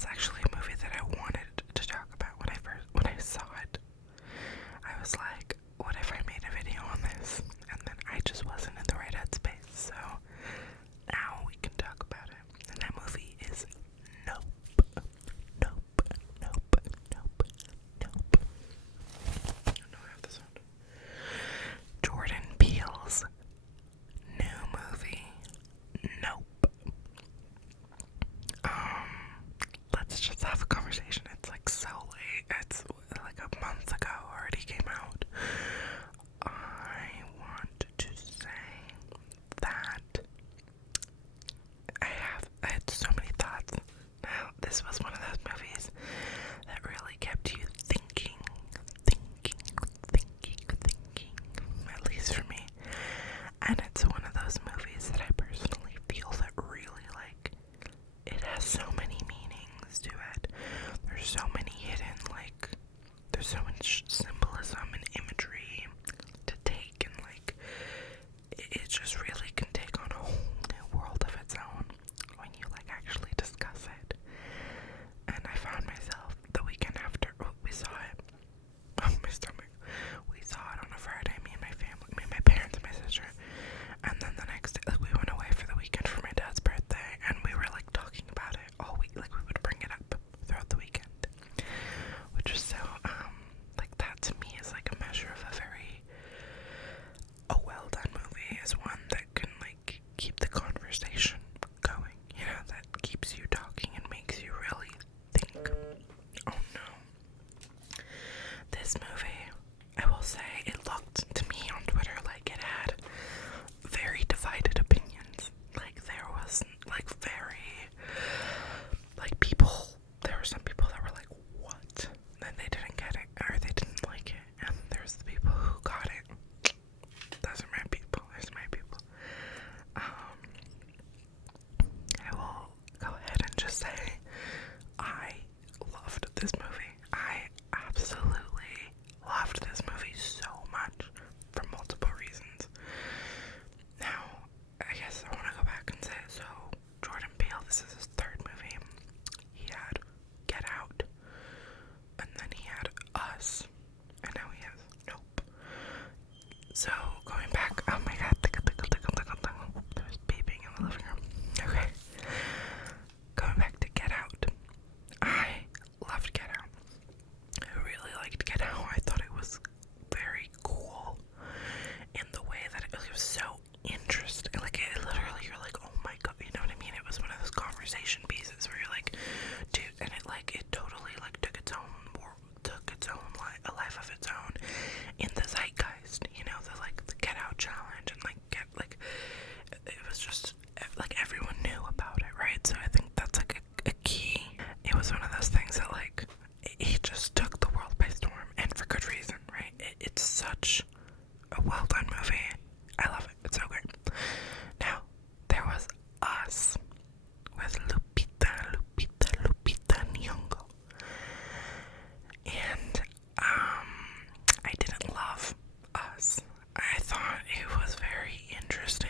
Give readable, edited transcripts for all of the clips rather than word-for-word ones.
it's actually a movie that I wanted to talk about when I saw it. I was like, what if I made a video on this? And then I just wasn't in the right headspace, so now we can talk about it. And that movie is Nope. Nope. Nope. Nope. Nope. I don't know how this sound. Jordan Peele's new movie, Nope. Let's just have a conversation. It's like so late. It's like a month ago already came out. I want to say that I had so many thoughts. Now, this was one of those movies that really kept you thinking, at least for me. And it's one of those movies that I personally feel that really, like, it has so many meanings to it. There's so many hidden, like, there's so much symbolism and imagery to take, and, like, it just really can take on a whole new world of its own when you, like, actually discuss it. And I found myself the weekend after we saw it, my stomach, we saw it on a Friday, me and my family, me and my parents and my sister, and then the next day, like, we went away for the weekend for my dad's birthday, and we were, like, talking about it all week, like, we would bring it up throughout the weekend, which was so, like, that to me is, like, a measure of a well-done movie, is one that can, like, keep the conversation going, you know, that keeps you talking and makes you really think. Oh no. This movie, I will say, it looked to me on Twitter like it had very divided opinions. Like, there was, like, there were some people that were like, what? And they didn't get it, or they didn't like it. And there's the people who got it. Those are my people. There's my people. I will go ahead and just say, I loved this movie. I absolutely loved this movie so much for multiple reasons. Now, I guess I want to go back and say, so Jordan Peele, this is his third movie. He had Get Out, and then he had Us, and now he has Nope. So, going back, oh my god, there's beeping in the living room. Okay. Going back to Get Out. I loved Get Out. I really liked Get Out. I thought it was very cool in the way that it was so interesting. Like, it literally, you're like, oh my god, you know what I mean? It was one of those conversation pieces where you're like, dude, and it totally, like, took its own a life of its own in the zeitgeist, you know, the Get Out challenge, and, like, it was just, like, everyone knew about it, right? So I think that's, like, a key. It was one of those things that, like, he just took the world by storm, and for good reason, right? It's such a well-done movie. I love it. It's so great. Now, there was Us with Lupita Nyong'o. And, I didn't love Us. I thought it was very interesting.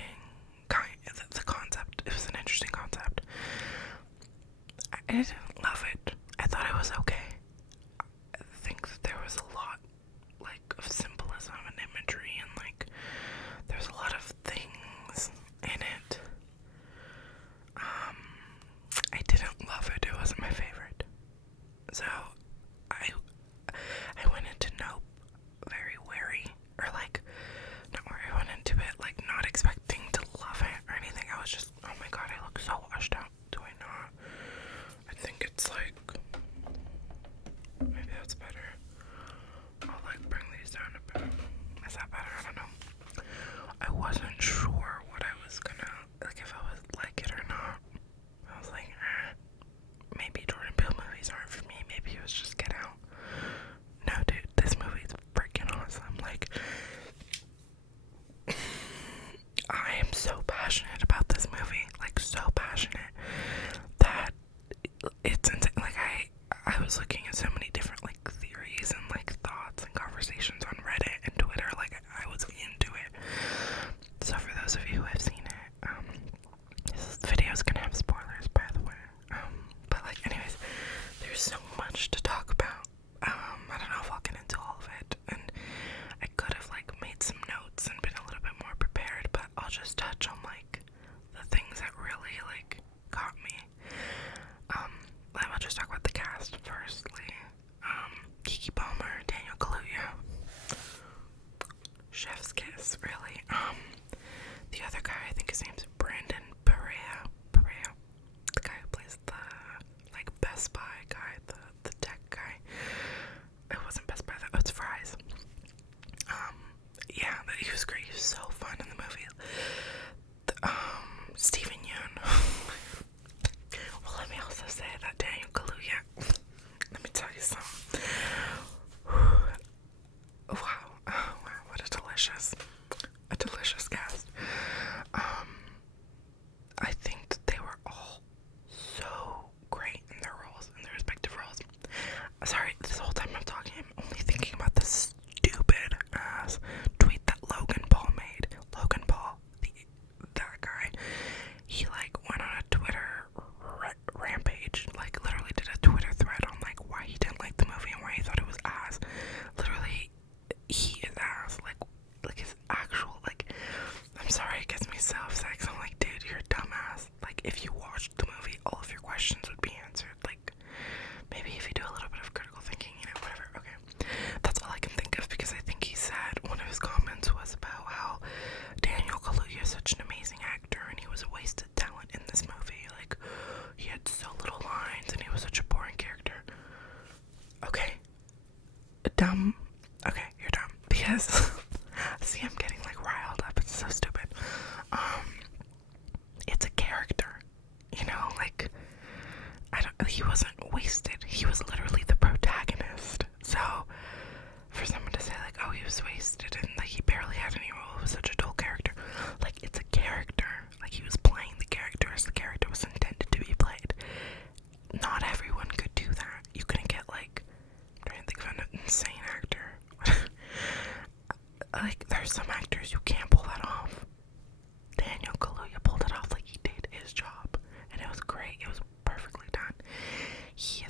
The concept, it was an interesting concept. I didn't love it. I thought it was okay. I think that there was a lot, like, of symbolism and imagery, and, like, there's a lot of things in it. I didn't love it. It wasn't my favorite. So, I went into Nope very wary, or, like, not wary. I went into it, like, not expecting to love it or anything. I was just, oh my god, I look so washed out. Do I not? I think it's, like, maybe that's better. I'll, like, bring these down a bit. Is that better? I don't know. I wasn't sure what I was gonna, like, if I would like it or not. I was like, maybe Jordan Peele movies aren't for me. Maybe it was just Get Out. No, dude, this movie is freaking awesome. Like, I am so passionate about this movie. Like, so passionate that it's insane. Like, I was looking at so many different, like, theories and, like, thoughts and conversations on Reddit and Twitter. Like, I was into it. So for those of you who have seen it, this video is gonna have spoilers, by the way. But, like, anyways, Okay, you're dumb. Because, see, I'm getting, like, riled up. It's so stupid. It's a character. You know, like, he wasn't wasted. He was literally the protagonist. So, for someone to say, like, oh, he was wasted and, like, he barely had any role, it was such a dull character. Like, it's a character. Like, he was playing the character as the character was intended to be played. Not everyone could do that. You couldn't get, like, I'm trying to think of an insane actor. Like, there's some actors you can't pull that off. Daniel Kaluuya pulled it off. Like, he did his job, and it was great. It was perfectly done. He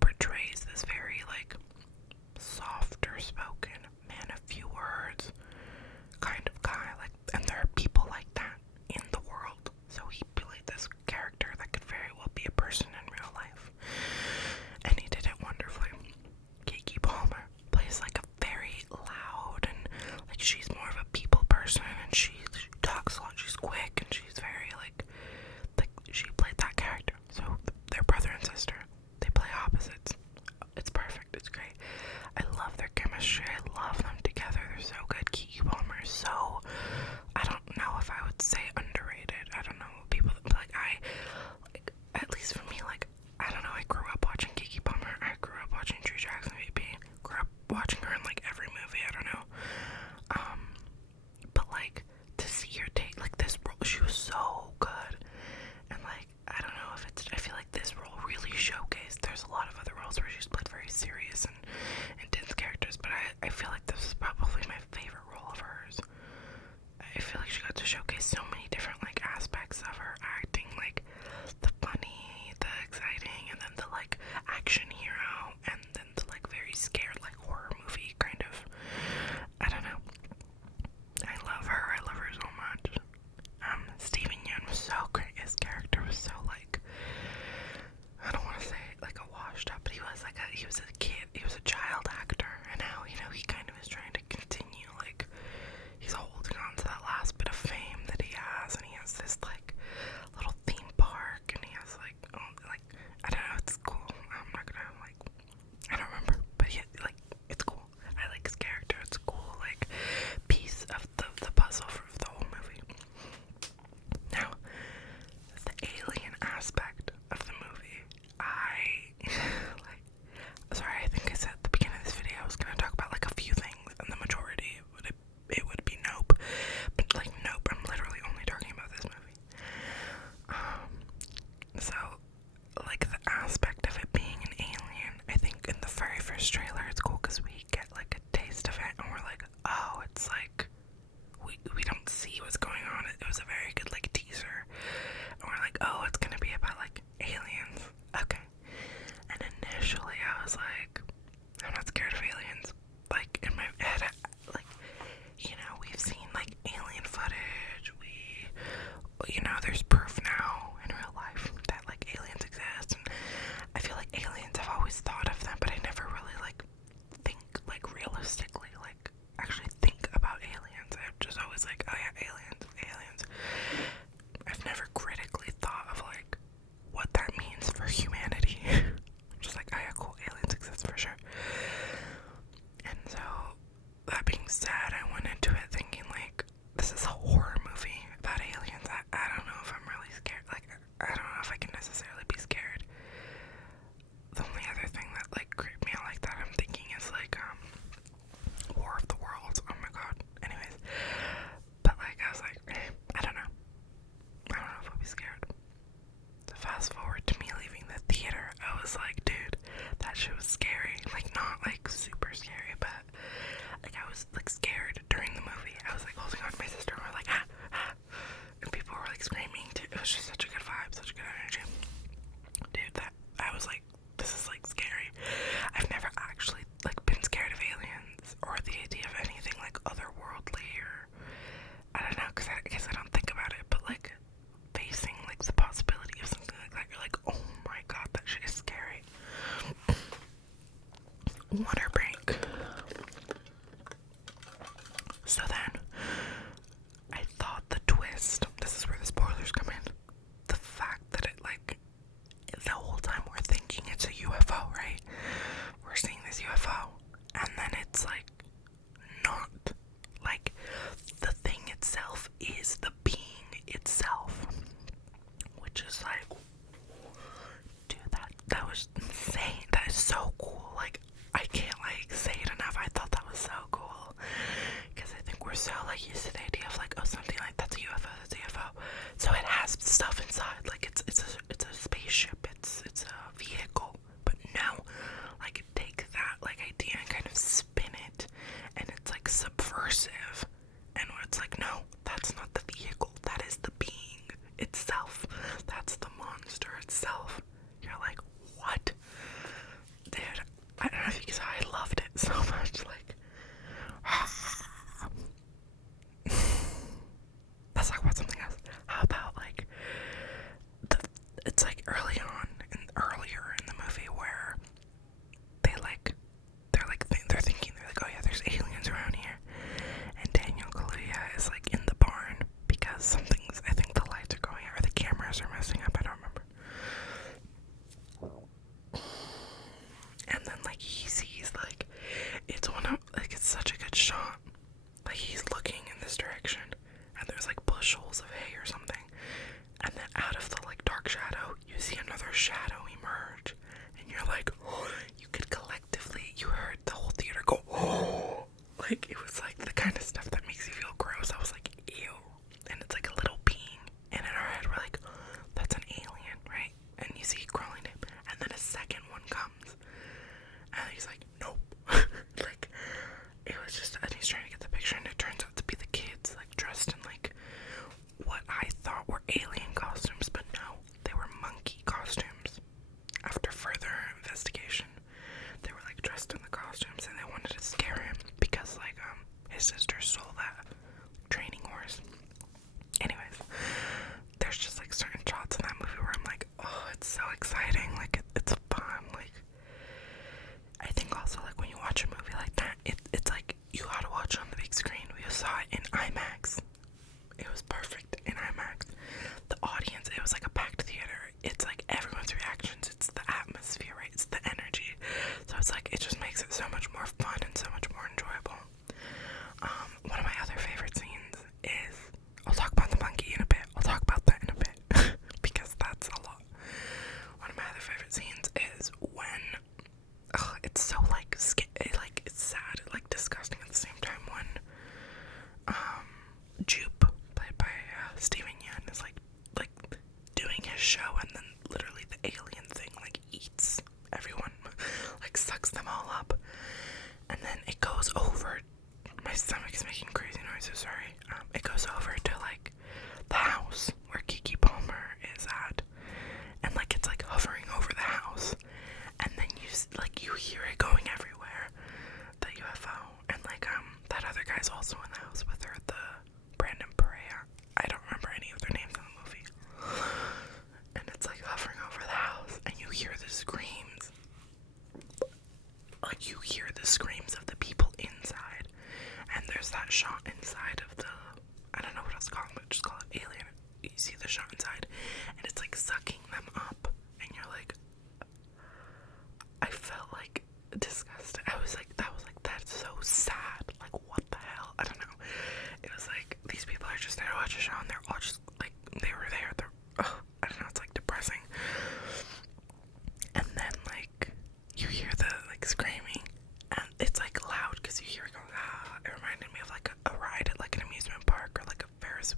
portrays this very, like, softer spoken, man of few words kind of guy. Like, and there are people like that in the world. So he played this character that could very well be a person in real life, and he did it wonderfully. Keke Palmer plays like a very loud, and like, she's more of a people person, and she talks a lot, she's quick, and she's very like she played that character. So they're brother and sister. They play opposites. It's perfect. It's great. I love their chemistry. I love them together. They're so good. Keke Palmer is so, I don't know if I would say underrated. I don't know what people like. At least for me, like, I don't know. I grew up watching Keke Palmer. I grew up watching True Jackson VP. Grew up watching her in like every movie. I don't know. But like, to see her take like this role, she was so good. And like, I don't know if it's, I feel like this role really showcased. There's a lot of other roles where she's played very serious and intense characters, but I feel like this is probably my favorite role of hers. I feel like she got to showcase so many different like aspects of her acting, like the funny, the exciting, and then the like action hero, and then the like very scared like horror movie kind of. I don't know. I love her. I love her so much. Steven Yeun was so great. His character was so like, I don't want to say like a washed up, but he was a kid. He was a child actor, and now, you know, he kind of is trying to continue, like, he's holding on to that last bit of fame that he has, and he has this like little theme park, and he has like, oh, like, I don't know, it's cool. I'm not gonna like, I don't remember, but he, like, it's cool. I like his character. It's a cool like piece of the puzzle for the whole movie. Now, the alien aspect of the movie, sorry, I think I said at the beginning of this video I was gonna talk about like a few things, and the majority it would be Nope. But like, Nope, I'm literally only talking about this movie. So like, the aspect of it being an alien, I think in the very first trailer it's cool because we get like a taste of it, and we're like, oh, it's like we don't see what's going on. It was a very good like teaser, and we're like, oh, it's gonna be about like aliens. Okay. And initially I was like, I'm not scared of aliens. Like, in my head, like, you know, we've seen like alien footage. You know, there's proof now in real life that like aliens exist, and I feel like aliens, I've always thought of them, but I never really like think like realistically, like actually think about aliens. I'm just always like, oh yeah, aliens. I've never critically thought of like what that means for humanity. Just like, oh yeah, cool, aliens exist for sure. And so, that being said, I went into it thinking like, this is a horror movie about aliens. I don't know if I'm really scared. Like, I don't know if I can necessarily be scared. The only other thing that like creeped me out like that, I'm thinking, is like War of the Worlds. Oh my god. Anyways, but like, I was like, I don't know if I'll be scared. So fast forward to me leaving the theater, I was like, dude, that shit was scary. Like, not like super scary, but like, I was like scared during the movie. I was like holding on to my sister, and we're like, ah, ah, and people were like screaming too. It was just such a good vibe, such a good energy. Dude, that I was like, this is like scary. I've never actually like been scared of aliens or the idea of anything like otherworldly, or I don't know, because I guess I don't think about it, but like facing like the possibility of something like that, you're like, oh my god, that shit is scary. Water break. So then, I thought the twist, this is where the spoilers come in, the fact that it like, the whole time we're thinking it's a UFO, right? We're seeing this UFO, like used to the idea of like, oh, something like that's a UFO, that's a UFO. So it has stuff inside, like it's a spaceship, it's a vehicle. But no, like take that like idea and kind of spin it, and it's like subversive, and it's like, no, that's not the vehicle, that is the being itself, that's the monster itself. You're like, what? Dude, I don't know if you saw, I loved it so much. Like, let's talk about something else. How about like it's like earlier in the movie where they're thinking, they're like, oh yeah, there's aliens around here, and Daniel Kaluuya is like in the barn because something's, I think the lights are going out or the cameras are messing up, I don't remember. And then like he sees like it's such a good shot. Like he's looking in this direction and there's like bushels of hay or something. And then out of the like dark shadow, you see another shadow emerge. And you're like, oh, you heard the whole theater go, oh. Like it was like the kind of stuff that makes you feel gross. I was like, ew. And it's like a little being. And in our head we're like, that's an alien, right? And you see crawling in. And then a second one comes. And he's like, nope. Like, it was just, and he's trying to get the picture, and it turns out to be the kids, like, dressed in, like, what I thought were alien costumes, but no, they were monkey costumes. After further investigation, they were, like, dressed in the costumes, and they wanted to scare him, because, like, his sister stole that training horse. Anyways, there's just, like, certain shots in that movie where I'm like, oh, it's so exciting, like, it's fun, like, I think also, like, when you watch a movie like that, it's like, you gotta watch it on the big screen. We saw it in IMAX. It was perfect in IMAX. The audience, it was like a packed theater. It's like everyone's reactions, it's the atmosphere, right? It's the energy. So it's like, it just makes it so much more fun and so much more enjoyable. One of my other favorite scenes is, I'll talk about the monkey in a bit. I'll talk about that in a bit. Because that's a lot. One of my other favorite scenes is when, it's so like it's sad, like disgusting at the same time, when Jupe, played by Steven Yeun, is like doing his show, and then literally the alien thing like eats everyone, like sucks them all up, and then it goes over. My stomach is making crazy noises. Sorry. It goes over to like the house where Keke Palmer is at, and like it's like hovering over the house. And then you hear it going everywhere, the UFO, and like that other guy's also in the house with her, the Brandon Perea. I don't remember any of their names in the movie. And it's like hovering over the house, and you hear the screams. Like you hear the screams of the people inside, and there's that shot inside of the, I don't know what else to call it, but just call it alien. You see the shot inside, and it's like sucking them up, and you're like, I felt like disgusted. I was like, that's so sad. Like, what the hell? I don't know. It was like, these people are just there to watch a show, and they're all just like, they were there. I don't know, it's like depressing. And then like, you hear the like screaming, and it's like loud because you hear it going, ah. It reminded me of like a ride at like an amusement park, or like a Ferris,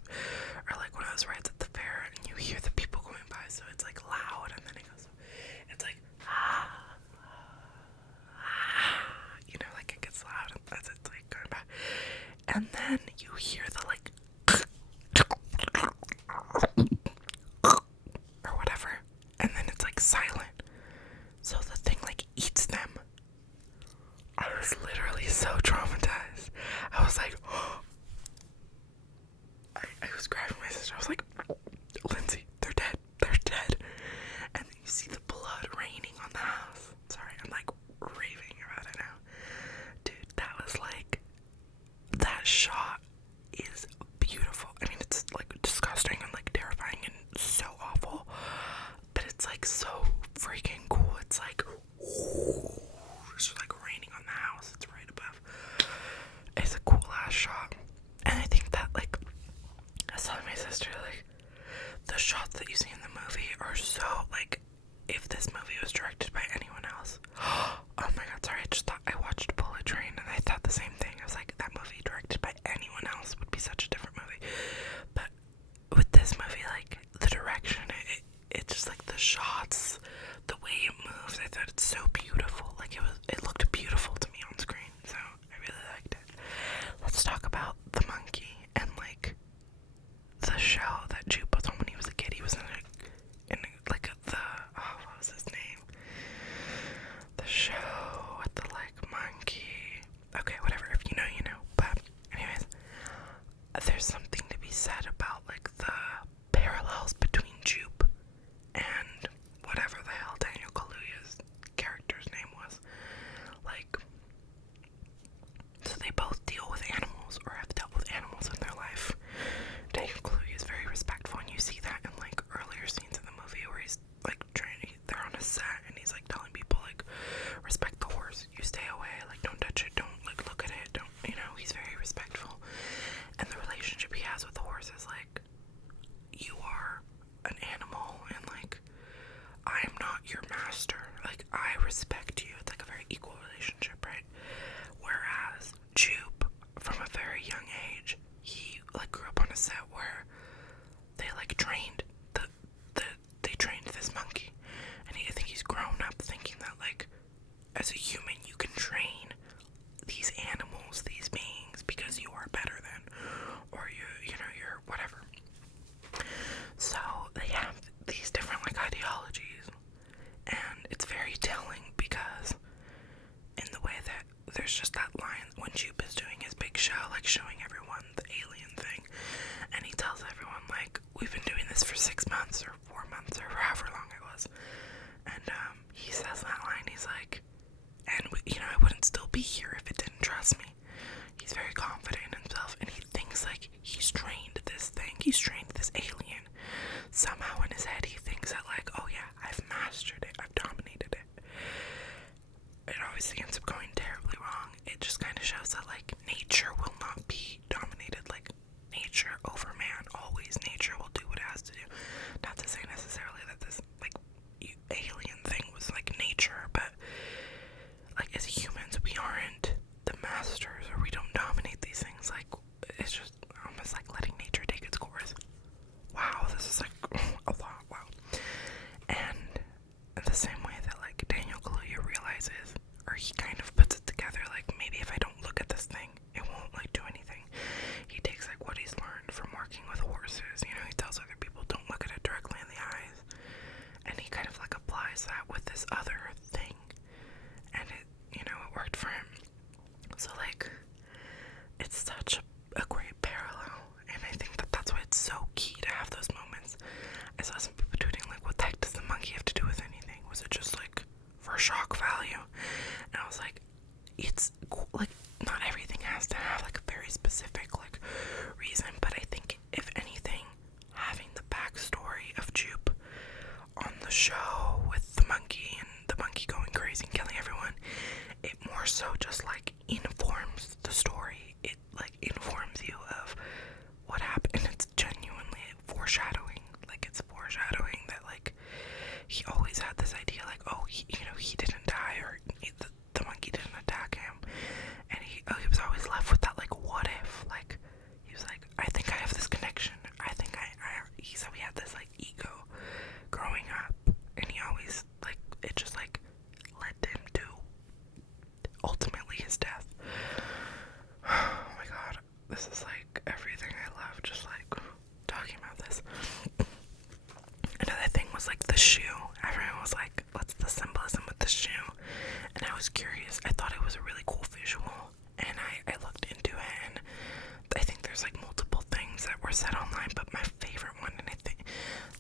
or like one of those rides at the fair, and you hear the people going by, so it's like loud, and then it goes, it's like, you know, like it gets loud as it's like going by, and then you hear the like it's so beautiful. Like it looked beautiful to me on screen, so I really liked it. Let's talk about the monkey and like the show that Jupe was on when he was a kid. He was what was his name? The show with the like monkey. Okay, whatever. If you know, you know. But anyways, there's something to be said about like the parallels between Jupe and whatever the hell Daniel Kaluuya's character's name was. Like, so they both deal with animals or have dealt with animals in their life. Daniel Kaluuya is very respectful, and you see that in like earlier scenes in the movie where he's like they're on a set and he's like telling people like, respect the horse, you stay away, like don't touch it, don't like look at it, don't, you know, he's very respectful. And the relationship he has with the horse is like, you are an animal and like I am not your master, like I respect you. It's like a very equal relationship, right? Whereas Jupe, from a very young age, he like grew up on a set where they like trained they trained this monkey, and I think he's grown up thinking that like as a human you can train these animals, these beings, because you are better than, or you know you're whatever. So they have these different like ideologies, and it's very telling because in the way that there's just that line when Jupe is doing his big show, like showing everyone the alien thing, and he tells everyone like, we've been doing this for 6 months or 4 months or however long it was, and he says that line, he's like, and you know, I wouldn't still be here if it didn't trust me. He's very confident in himself, and he thinks like he's trained this thing, he's trained this alien. Somehow in his head he thinks that like, oh yeah, I've mastered it, I've dominated it. It obviously ends up going terribly wrong. It just kind of shows that like nature will not be dominated, like nature over man. Always nature will do what it has to do. Not to say necessarily that this like alien thing was like nature, but like as humans we aren't the masters, or we don't dominate these things. Like it's just almost like letting nature take its course. Wow, this is like a lot. Wow. And in the same way that like Daniel Kaluuya realizes, or he kind of puts it together, like maybe if I don't look at this thing, it won't like do anything. He takes like what he's learned from working with horses, you know, he tells other people don't look at it directly in the eyes, and he kind of like applies that with this other thing, and it, you know, it worked for him. So like it's such a great parallel, and I think that that's why it's so key to have those moments. I saw some people tweeting like, what the heck does the monkey have to do with anything? Was it just like for shock value? And I was like, it's cool. Like not everything has to have like a very specific like reason, but I think if anything, having the backstory of Jupe on the show with the monkey and the monkey going crazy and killing everyone, it more so just like informs the story. It like informs you of what happened, and it's genuinely foreshadowing. Like it's foreshadowing that like he always had this idea like, oh, he didn't die, or the monkey didn't attack him, and he was always left with that like, what if, like he was like, I think I have this connection, I think he said we had this like ego growing up, and he always like, it just like led him to ultimately his death. Oh my god, this is like everything I love, just like talking about this. Another thing was like the shoe. Everyone was like, what's the symbolism with the shoe? And I was curious. I thought it was a really cool visual, and I looked into it, and I think there's like multiple things that were said online, but my favorite one, and I think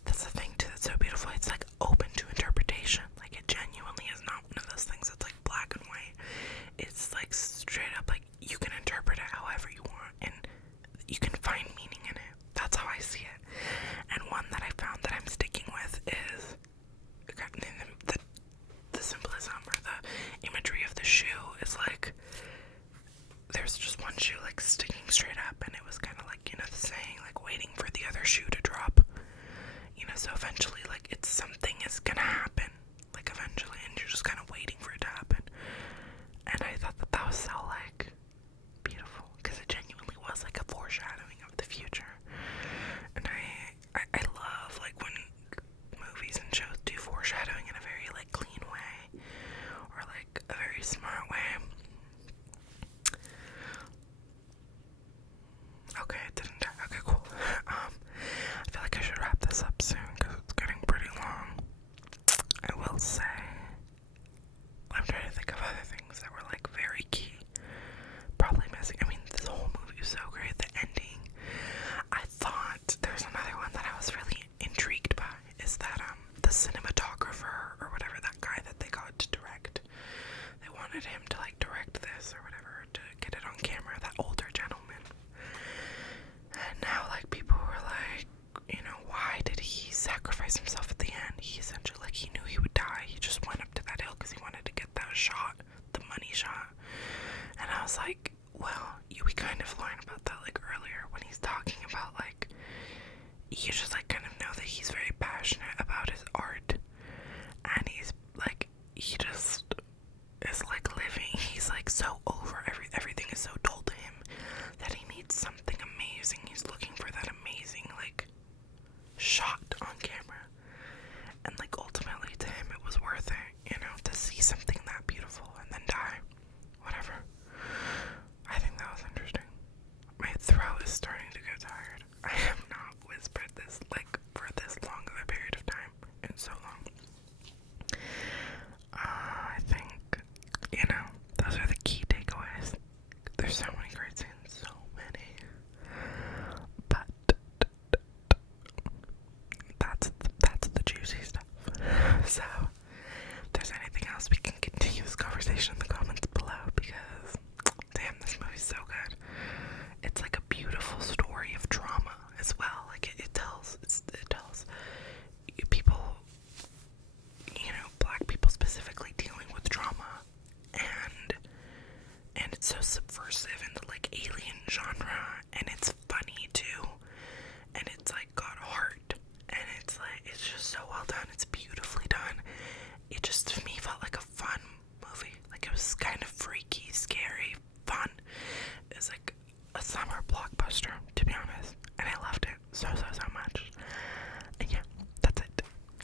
that's the thing too that's so beautiful, it's like open to interpretation. Like it genuinely is not one of those things that's like black and white. It's like straight up like you can interpret it however you want, and you can find meaning in it. That's how I see it. And one that I found that I'm sticking with is the symbolism or the imagery of the shoe is like, there's just one shoe like sticking straight up, and it was kind of like, you know, the saying like waiting for the other wanted him to like direct this or whatever, to get it on camera, that older gentleman. And now like people were like, you know, why did he sacrifice himself at the end? He essentially, like, he knew he would die. He just went up to that hill because he wanted to get that shot, the money shot. And I was like, well, we kind of learned about that like earlier when he's talking about like, you just like kind of know that he's very passionate about his art, and he's like, he just is like living, he's like so over everything is so dull to him that he needs something amazing. He's looking for that amazing like shot on camera, and like ultimately to him it was worth it, you know, to see something that beautiful and then die. Whatever. I think that was interesting. My throat is starting to get tired. I have not whispered this like for this long of a period of time in so long. I think, you know, those are the key takeaways. There's so many great scenes, so many. But that's the juicy stuff. So, if there's anything else, we can continue this conversation in the comments below, because damn, this movie's so good. It's like a beautiful story of trauma as well. Like it tells people, you know, black people specifically, dealing with trauma, and it's so subversive in the like alien genre, and it's funny too, and it's like got heart, and it's like, it's just so well done. It's beautifully done. It just to me felt like a fun movie. Like it was kind of freaky, scary, fun. It's like a summer blockbuster, to be honest, and I loved it so much. And yeah, that's it.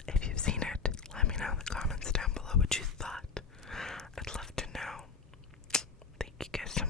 If you've seen it, let me know in the comments down below what you thought. I'd love to know. Thank you guys so